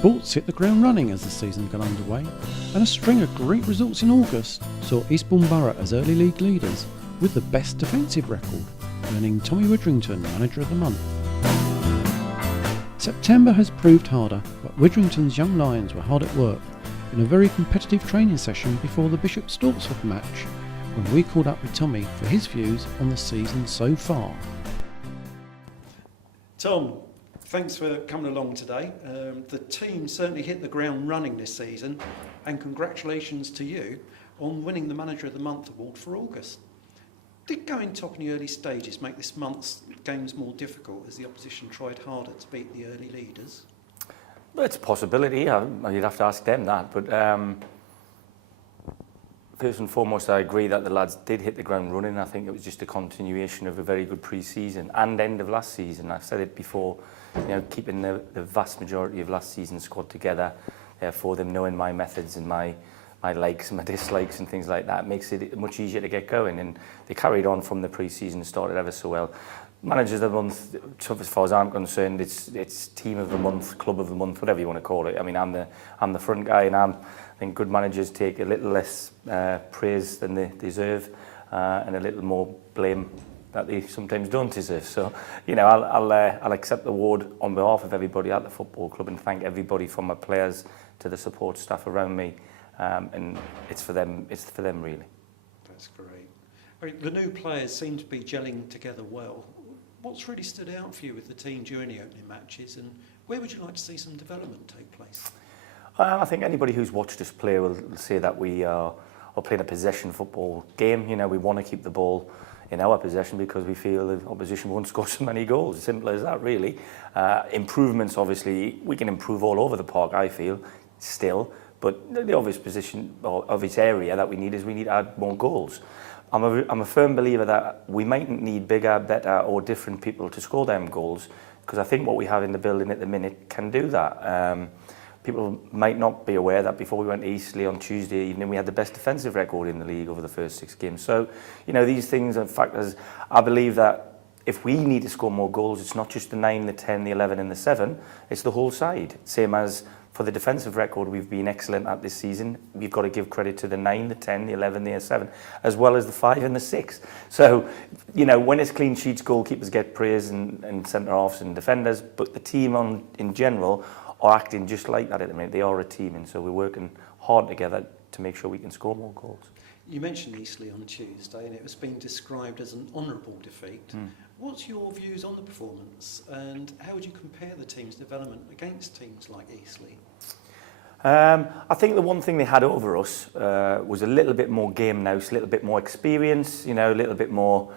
Sports hit the ground running as the season got underway, and a string of great results in August saw Eastbourne Borough as early league leaders with the best defensive record, earning Tommy Widdrington Manager of the Month. September has proved harder, but Widdrington's young lions were hard at work in a very competitive training session before the Bishop Stortsford match, when we called up with Tommy for his views on the season so far. Tom, thanks for coming along today. The team certainly hit the ground running this season, and congratulations to you on winning the Manager of the Month award for August. Did going top in the early stages make this month's games more difficult as the opposition tried harder to beat the early leaders? Well, it's a possibility. You'd have to ask them that. But first and foremost, I agree that the lads did hit the ground running. I think it was just a continuation of a very good pre-season and end of last season. I've said it before, keeping the vast majority of last season's squad together, therefore them knowing my methods and my likes and my dislikes and things like that makes it much easier to get going. And they carried on from the pre-season, started ever so well. Managers of the Month, as far as I'm concerned, it's Team of the Month, Club of the Month, whatever you want to call it. I mean, I'm the front guy, and I think good managers take a little less praise than they deserve, and a little more blame that they sometimes don't deserve. So, I'll accept the award on behalf of everybody at the football club and thank everybody from my players to the support staff around me. And it's for them really. That's great. I mean, the new players seem to be gelling together well. What's really stood out for you with the team during the opening matches, and where would you like to see some development take place? I think anybody who's watched us play will say that we are playing a possession football game. We want to keep the ball in our possession because we feel the opposition won't score so many goals. As simple as that, really. Improvements, obviously, we can improve all over the park, I feel, still. But the obvious position, or obvious area that we need to add more goals. I'm a firm believer that we mightn't need bigger, better or different people to score them goals, because I think what we have in the building at the minute can do that. People might not be aware that before we went to Eastleigh on Tuesday evening, we had the best defensive record in the league over the first 6 games. So, these things are factors. I believe that if we need to score more goals, it's not just the 9, the 10, the 11 and the 7, it's the whole side. Same as for the defensive record we've been excellent at this season, we've got to give credit to the 9, the 10, the 11, the 7, as well as the 5 and the 6. So, when it's clean sheets, goalkeepers get praise and centre-halves and defenders, but the team in general are acting just like that at the minute. They are a team, and so we're working hard together to make sure we can score more goals. You mentioned Eastleigh on Tuesday, and it was being described as an honourable defeat. What's your views on the performance, and how would you compare the team's development against teams like Eastleigh? I think the one thing they had over us was a little bit more game nous, a little bit more experience, a little bit more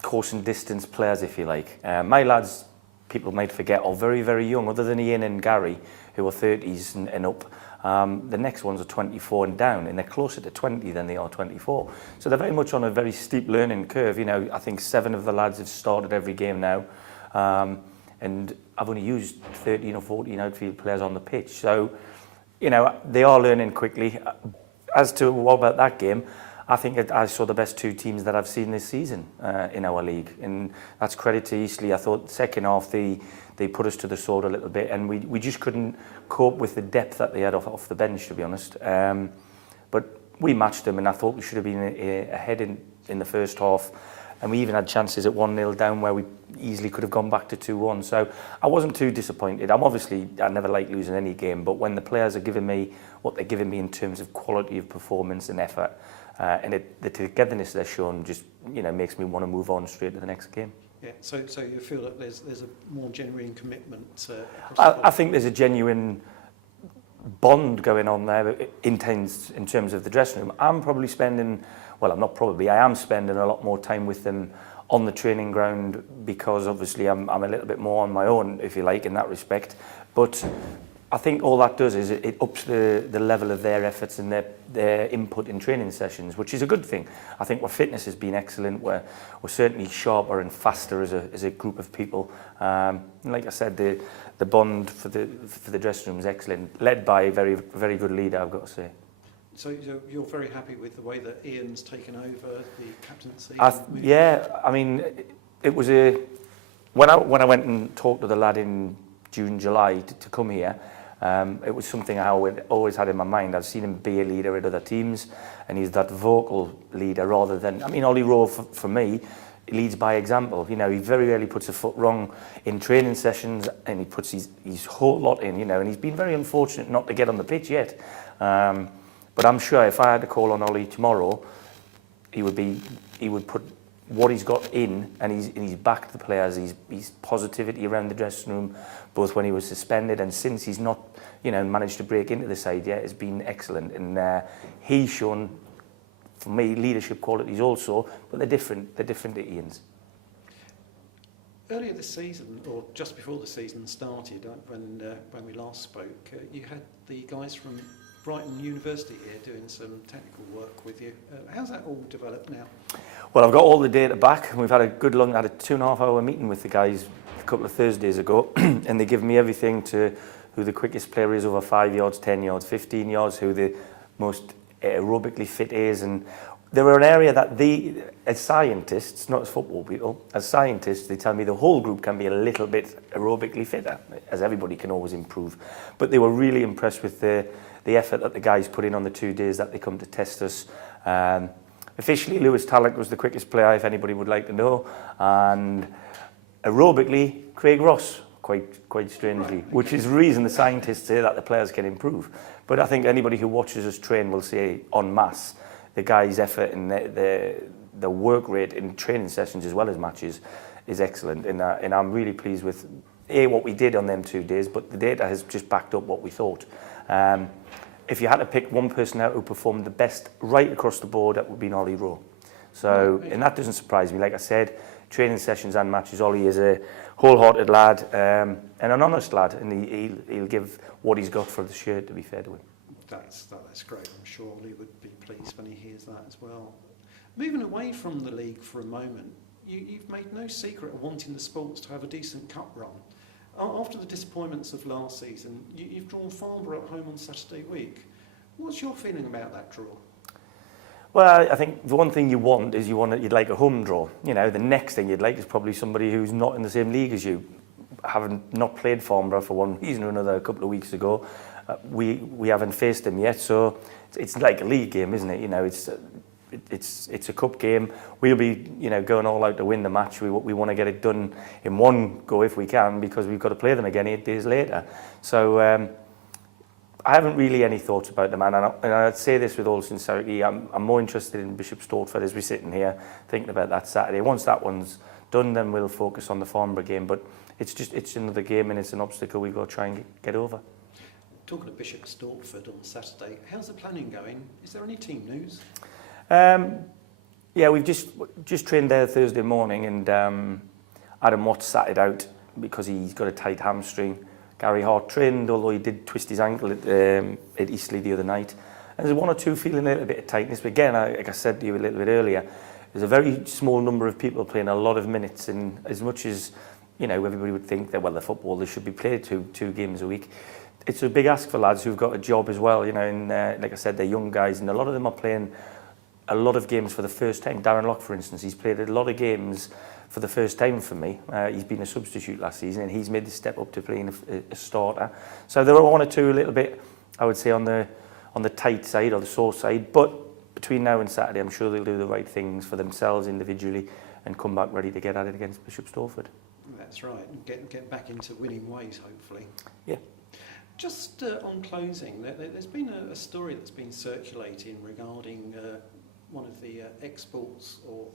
course and distance players, if you like. My lads, people might forget, are very, very young, other than Ian and Gary, who are 30s and up. The next ones are 24 and down, and they're closer to 20 than they are 24. So they're very much on a very steep learning curve. I think 7 of the lads have started every game now, and I've only used 13 or 14 outfield players on the pitch. So, they are learning quickly. As to what about that game, I think I saw the best 2 teams that I've seen this season in our league, and that's credit to Eastleigh. I thought the second half they put us to the sword a little bit, and we just couldn't cope with the depth that they had off the bench, to be honest. But we matched them, and I thought we should have been ahead in the first half, and we even had chances at 1-0 down where we easily could have gone back to 2-1. So I wasn't too disappointed. I never like losing any game, but when the players are giving me what they're giving me in terms of quality of performance and effort, and the togetherness they're showing just makes me want to move on straight to the next game. Yeah, so you feel that there's a more genuine commitment? I think there's a genuine bond going on there in terms of the dressing room. I am spending a lot more time with them on the training ground because obviously I'm a little bit more on my own, if you like, in that respect. But I think all that does is it ups the level of their efforts and their input in training sessions, which is a good thing. I think our fitness has been excellent. We're certainly sharper and faster as a group of people. And like I said, the bond for the dressing room is excellent, led by a very, very good leader, I've got to say. So you're very happy with the way that Ian's taken over the captaincy? It was when I went and talked to the lad in June, July to come here, It was something I always had in my mind. I've seen him be a leader at other teams, and he's that vocal leader rather than, I mean, Ollie Rowe, for me, leads by example. You know, he very rarely puts a foot wrong in training sessions, and he puts his whole lot in, you know, and he's been very unfortunate not to get on the pitch yet. But I'm sure if I had to call on Ollie tomorrow, he would put what he's got in, and he's backed the players. He's positivity around the dressing room, both when he was suspended and since he's not, you know, managed to break into the side yet, has been excellent. And he's shown, for me, leadership qualities also, but they're different to Ian's. Earlier this season, or just before the season started, when we last spoke, you had the guys from Brighton University here doing some technical work with you. How's that all developed now? Well, I've got all the data back, and we've had a good long, had a 2.5 hour meeting with the guys a couple of Thursdays ago, and they give me everything to who the quickest player is over 5 yards, 10 yards, 15 yards, who the most aerobically fit is, and they were an area that as scientists, not as football people, as scientists, they tell me the whole group can be a little bit aerobically fitter, as everybody can always improve. But they were really impressed with the effort that the guys put in on the 2 days that they come to test us. Officially, Lewis Talent was the quickest player, if anybody would like to know, and aerobically, Craig Ross, quite strangely, right, okay. Which is the reason the scientists say that the players can improve. But I think anybody who watches us train will say en masse, the guys' effort and the work rate in training sessions as well as matches is excellent. And I'm really pleased with what we did on them 2 days, but the data has just backed up what we thought. If you had to pick one person out who performed the best right across the board, that would be Ollie Rowe. So, and that doesn't surprise me. Like I said, training sessions and matches, Ollie is a wholehearted lad and an honest lad, and he'll give what he's got for the shirt, to be fair to him. That's great. I'm sure Ollie would be pleased when he hears that as well. Moving away from the league for a moment, you've made no secret of wanting the sports to have a decent cup run. After the disappointments of last season, you've drawn Farnborough at home on Saturday week. What's your feeling about that draw? Well, I think the one thing you want is you'd like a home draw. You know, the next thing you'd like is probably somebody who's not in the same league as you. Having not played Farnborough for one reason or another a couple of weeks ago, we haven't faced them yet. So it's like a league game, isn't it? You know, it's a cup game. We'll be, you know, going all out to win the match. We want to get it done in one go if we can, because we've got to play them again 8 days later. So I haven't really any thoughts about them, and I'd say this with all sincerity. I'm more interested in Bishop Stortford as we're sitting here thinking about that Saturday. Once that one's done, then we'll focus on the Farnborough game. But it's another game, and it's an obstacle we've got to try and get over. Talking of Bishop Stortford on Saturday, how's the planning going? Is there any team news? Yeah, we've just trained there Thursday morning, and Adam Watts sat it out because he's got a tight hamstring. Gary Hart trained, although he did twist his ankle at Eastleigh the other night. And there's one or two feeling a little bit of tightness. But again, like I said to you a little bit earlier, there's a very small number of people playing a lot of minutes. And as much as, you know, everybody would think that, well, the football, they should be played two games a week. It's a big ask for lads who've got a job as well, you know. And like I said, they're young guys, and a lot of them are playing a lot of games for the first time. Darren Locke, for instance, he's played a lot of games for the first time for me. He's been a substitute last season, and he's made the step up to playing a starter. So there are one or two a little bit, I would say, on the tight side or the sore side. But between now and Saturday, I'm sure they'll do the right things for themselves individually and come back ready to get at it against Bishop Stortford. That's right, and get back into winning ways, hopefully. Yeah. Just on closing, there's been a story that's been circulating regarding one of the exports or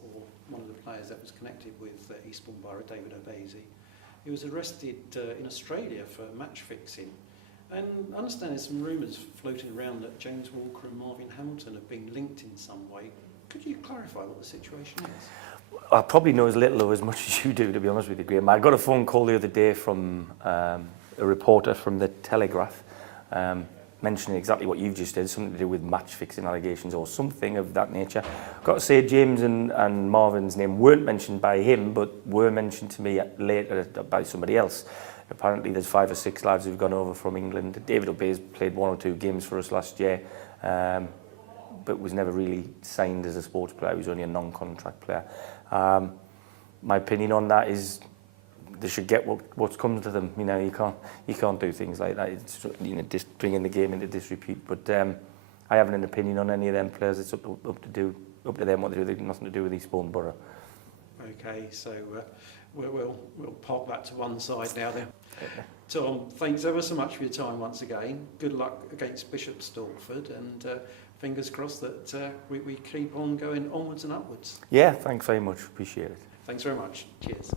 one of the players that was connected with Eastbourne Borough, David Obaze. He was arrested in Australia for match fixing. And I understand there's some rumours floating around that James Walker and Marvin Hamilton have been linked in some way. Could you clarify what the situation is? I probably know as little or as much as you do, to be honest with you, Graham. I got a phone call the other day from a reporter from the Telegraph mentioning exactly what you've just said, something to do with match-fixing allegations or something of that nature. I've got to say, James and Marvin's name weren't mentioned by him, but were mentioned to me later by somebody else. Apparently there's 5 or 6 lads who've gone over from England. David Obaze played 1 or 2 games for us last year, but was never really signed as a sports player. He was only a non-contract player. My opinion on that is they should get what's coming to them. You know, you can't do things like that. It's, you know, just bringing the game into disrepute. But I haven't an opinion on any of them players. It's up to them what they do. They've nothing to do with Eastbourne Borough. Okay, so we'll park that to one side now then. Tom, thanks ever so much for your time once again. Good luck against Bishop Stortford, and fingers crossed that we keep on going onwards and upwards. Yeah, thanks very much. Appreciate it. Thanks very much. Cheers.